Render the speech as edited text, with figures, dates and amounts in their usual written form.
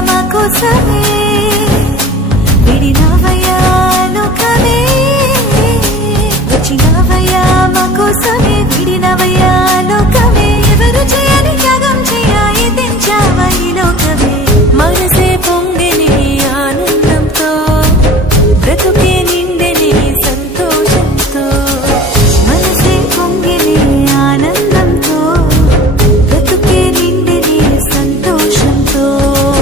మా కోసమే విడినవయ్యా లోకమే వచ్చినవయ్యా మా కోసమే విడినవయ్యా లోకమే ఎవరు చేయని త్యాగం చేయ ఎదించావా ఈ లోకమే